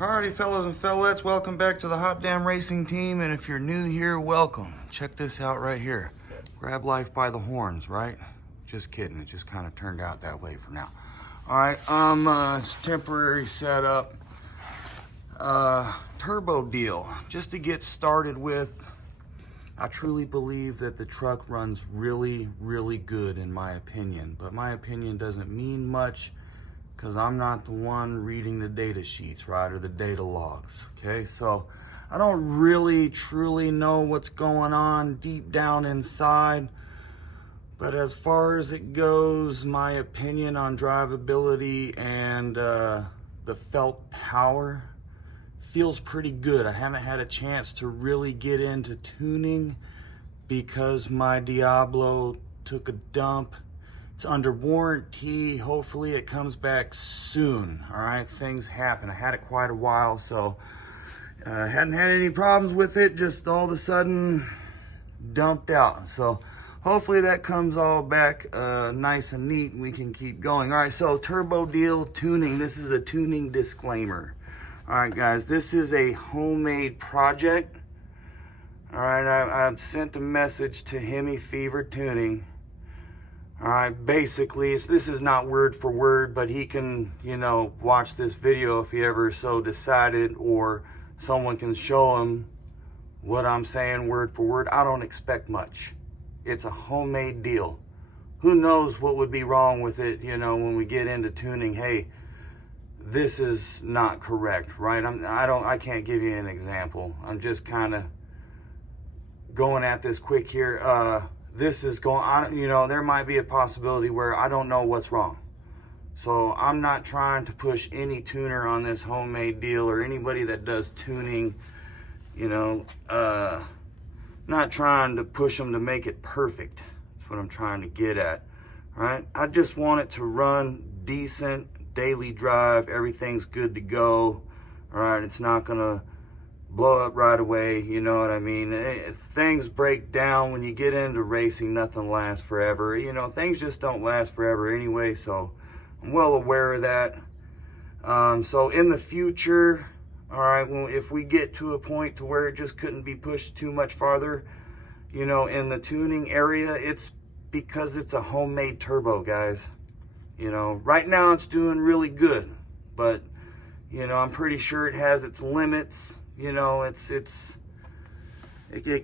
Alrighty, fellas and fellettes, welcome back to the Hot Damn Racing Team. And if you're new here, welcome. Check this out right here. Grab life by the horns, right? Just kidding, it just kind of turned out that way for now. Alright, it's temporary setup. Turbo deal, just to get started with. I truly believe that the truck runs really, really good in my opinion. But my opinion doesn't mean much, because I'm not the one reading the data sheets, right, or the data logs, okay? So I don't really truly know what's going on deep down inside, but as far as it goes, my opinion on drivability and the felt power feels pretty good. I haven't had a chance to really get into tuning because my Diablo took a dump. It's under warranty. Hopefully it comes back soon. All right, things happen. I had it quite a while, so I hadn't had any problems with it. Just all of a sudden dumped out. So hopefully that comes all back nice and neat and we can keep going. All right, so turbo deal, tuning. This is a tuning disclaimer. All right, guys, this is a homemade project. All right, I've sent a message to Hemi Fever Tuning. All right, basically, this is not word for word, but he can, you know, watch this video if he ever so decided, or someone can show him what I'm saying word for word. I don't expect much. It's a homemade deal. Who knows what would be wrong with it, you know, when we get into tuning. Hey, this is not correct, right? I can't give you an example. I'm just kind of going at this quick here. This is going on, you know, there might be a possibility where I don't know what's wrong. So I'm not trying to push any tuner on this homemade deal, or anybody that does tuning, you know, not trying to push them to make it perfect. That's what I'm trying to get at, all right? I just want it to run decent, daily drive, everything's good to go, all right? It's not gonna blow up right away, you know what I mean? Things break down when you get into racing. Nothing lasts forever, you know. Things just don't last forever anyway, so I'm well aware of that. So in the future, all right, well, if we get to a point to where it just couldn't be pushed too much farther, you know, in the tuning area, it's because it's a homemade turbo, guys. You know, right now it's doing really good, but you know, I'm pretty sure it has its limits. You know, it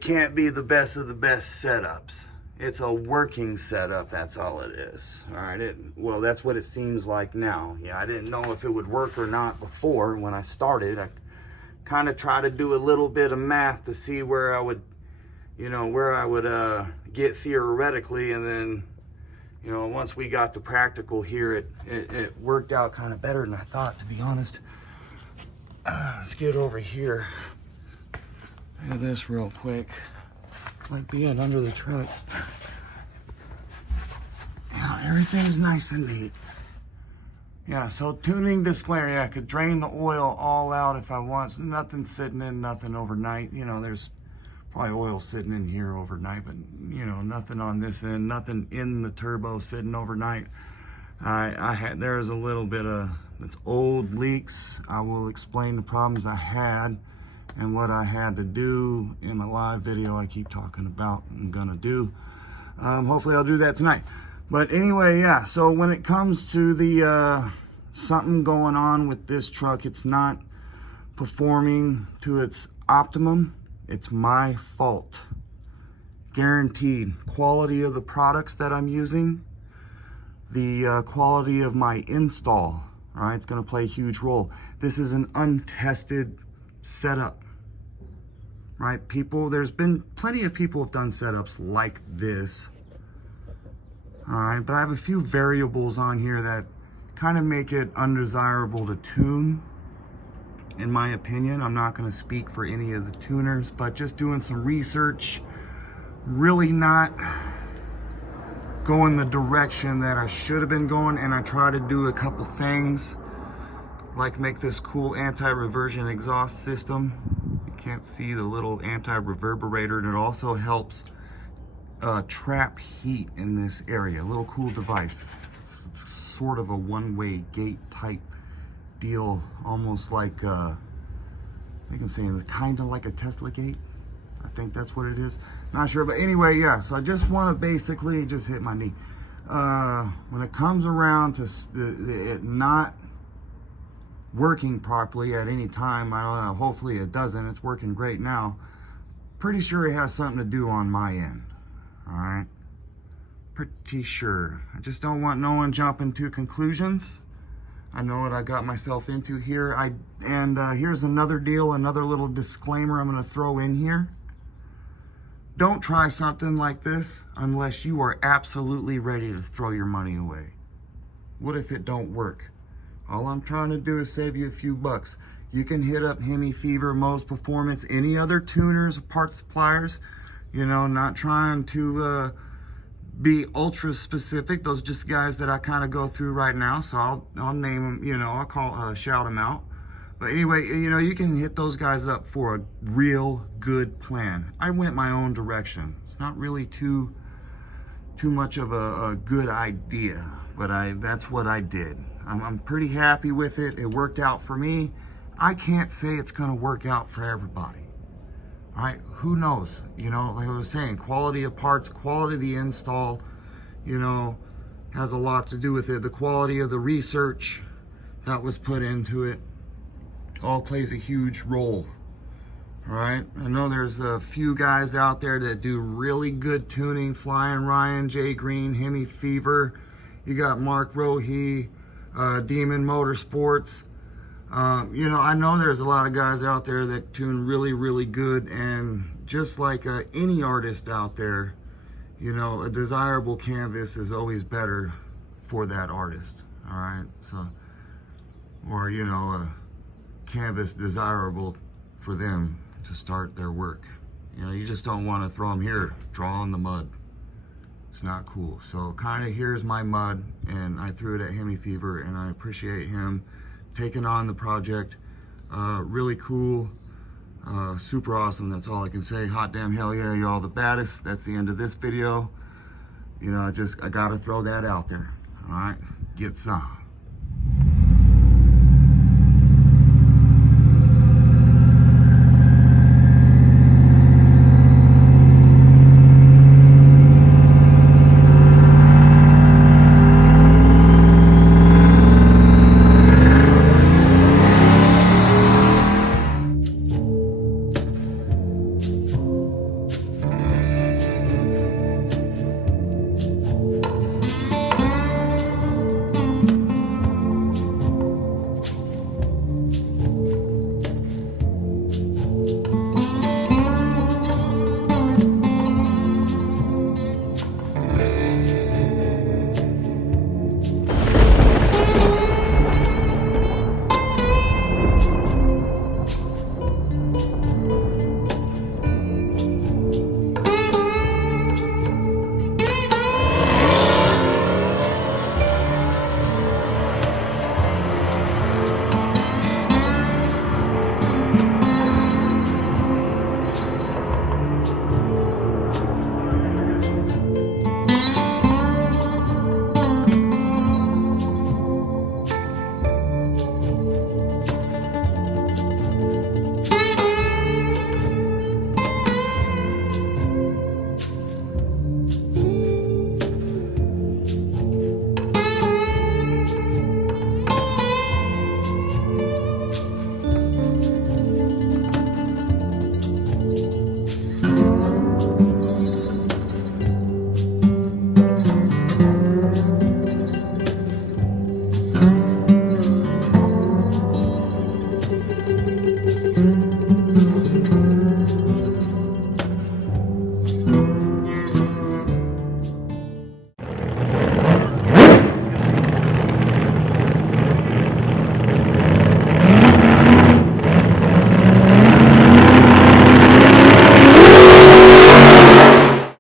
can't be the best of the best setups. It's a working setup, that's all it is. All right, well, that's what it seems like now. Yeah, I didn't know if it would work or not before when I started. I kind of try to do a little bit of math to see where I would, you know, get theoretically, and then, you know, once we got to practical here, it worked out kind of better than I thought, to be honest. Let's get over here. Look at this real quick. Like being under the truck. Yeah, everything's nice and neat. Yeah, so tuning disclaimer. Yeah, I could drain the oil all out if I want. Nothing sitting in, nothing overnight. You know, there's probably oil sitting in here overnight, but you know, nothing on this end, nothing in the turbo sitting overnight. There's a little bit of, it's old leaks. I will explain the problems I had and what I had to do in my live video I keep talking about I'm gonna do. Hopefully I'll do that tonight. But anyway, yeah, so when it comes to the something going on with this truck, it's not performing to its optimum. It's my fault. Guaranteed. Quality of the products that I'm using, the quality of my install, all right, it's going to play a huge role. This is an untested setup, right? There's been plenty of people have done setups like this, all right, but I have a few variables on here that kind of make it undesirable to tune, in my opinion. I'm not going to speak for any of the tuners, but just doing some research, really not going the direction that I should have been going, and I try to do a couple things like make this cool anti-reversion exhaust system. You can't see the little anti-reverberator, and it also helps trap heat in this area. A little cool device. It's sort of a one-way gate type deal, almost like, I think I'm saying it's kind of like a Tesla gate. I think that's what it is. Not sure, but anyway, yeah. So I just want to basically just hit my knee. When it comes around to it not working properly at any time, I don't know, hopefully it doesn't. It's working great now. Pretty sure it has something to do on my end. All right, pretty sure. I just don't want no one jumping to conclusions. I know what I got myself into here. Here's another deal, another little disclaimer I'm going to throw in here. Don't try something like this unless you are absolutely ready to throw your money away. What if it don't work? All I'm trying to do is save you a few bucks. You can hit up Hemi Fever, Mo's Performance, any other tuners, parts suppliers. You know, not trying to be ultra specific. Those are just guys that I kind of go through right now. So I'll name them. You know, I'll shout them out. But anyway, you know, you can hit those guys up for a real good plan. I went my own direction. It's not really too much of a good idea, but that's what I did. I'm pretty happy with it. It worked out for me. I can't say it's going to work out for everybody. All right, who knows? You know, like I was saying, quality of parts, quality of the install, you know, has a lot to do with it. The quality of the research that was put into it all plays a huge role. All right, I know there's a few guys out there that do really good tuning. Flying Ryan, Jay Green, Hemi Fever. You got Mark Rohe, Demon Motorsports. You know, I know there's a lot of guys out there that tune really, really good, and just like any artist out there, you know, a desirable canvas is always better for that artist. All right, so, or you know, a canvas desirable for them to start their work. You know, you just don't want to throw them here, draw in the mud. It's not cool. So kind of here's my mud, and I threw it at Hemi Fever, and I appreciate him taking on the project. Really cool, super awesome. That's all I can say. Hot damn hell yeah, you're all the baddest. That's the end of this video. You know, I gotta throw that out there. All right, get some.